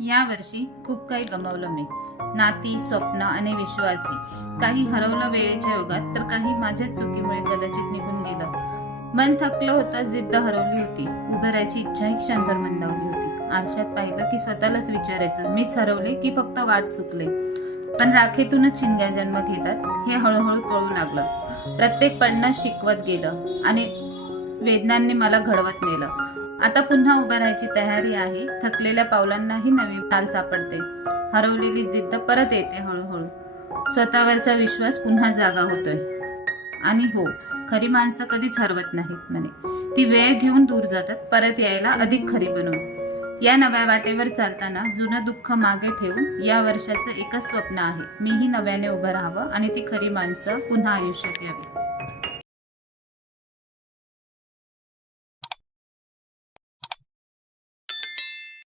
या वर्षी खूप काही गमावलं मी. नाती, स्वप्न आणि विश्वासी. काही हरवलं वेळेच्या योगात, तर काही माझ्याच चुकीमुळे कदाचित निघून गेलं. मन थकलं होतं, जिद्द हरवली होती, उभं राहायची इच्छाही क्षणभर मंदावली होती. आरशात पाहिलं की स्वतःलाच विचारायचं, मीच हरवले की फक्त वाट चुकले. पण राखेतूनच चिंग्या जन्म घेतात हे हळूहळू कळू लागलं. प्रत्येक पडणं शिकवत गेलं आणि वेदनांनी मला घडवत नेलं. आता पुन्हा उभं राहायची तयारी आहे. थकलेल्या पावलांनाही नवी चाल सापडते. हरवलेली जिद्द परत येते हळूहळू. स्वतःवरचा विश्वास पुन्हा जागा होतोय. आणि हो, खरी माणसं कधीच हरवत नाहीत म्हणे. ती वेळ घेऊन दूर जातात, परत यायला अधिक खरी बनवून. या नव्या वाटेवर चालताना जुनं दुःख मागे ठेवून या वर्षाचं एकच स्वप्न आहे, मीही नव्याने उभं राहावं आणि ती खरी माणसं पुन्हा आयुष्यात यावी.